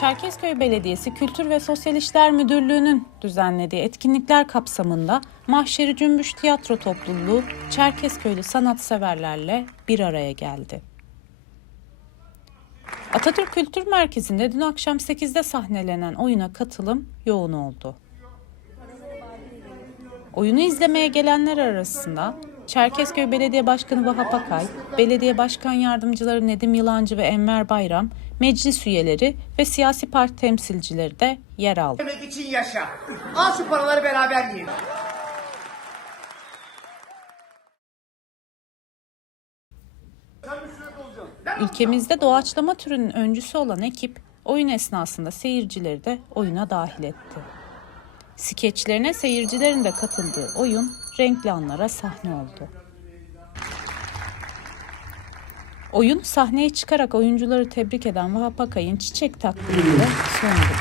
Çerkezköy Belediyesi Kültür ve Sosyal İşler Müdürlüğü'nün düzenlediği etkinlikler kapsamında Mahşeri Cümbüş Tiyatro Topluluğu Çerkezköylü sanatseverlerle bir araya geldi. Atatürk Kültür Merkezi'nde dün akşam 8'de sahnelenen oyuna katılım yoğun oldu. Oyunu izlemeye gelenler arasında Çerkezköy Belediye Başkanı Vahap Akay, Belediye Başkan Yardımcıları Nedim Yılancı ve Enver Bayram, meclis üyeleri ve siyasi parti temsilcileri de yer aldı. Demek için yaşa. Al şu paraları beraber yiyin. Ülkemizde doğaçlama türünün öncüsü olan ekip oyun esnasında seyircileri de oyuna dahil etti. Skeçlerine seyircilerin de katıldığı oyun renkli anlara sahne oldu. Oyun sahneye çıkarak oyuncuları tebrik eden Vahap Akay'ın çiçek takdimiyle erdi.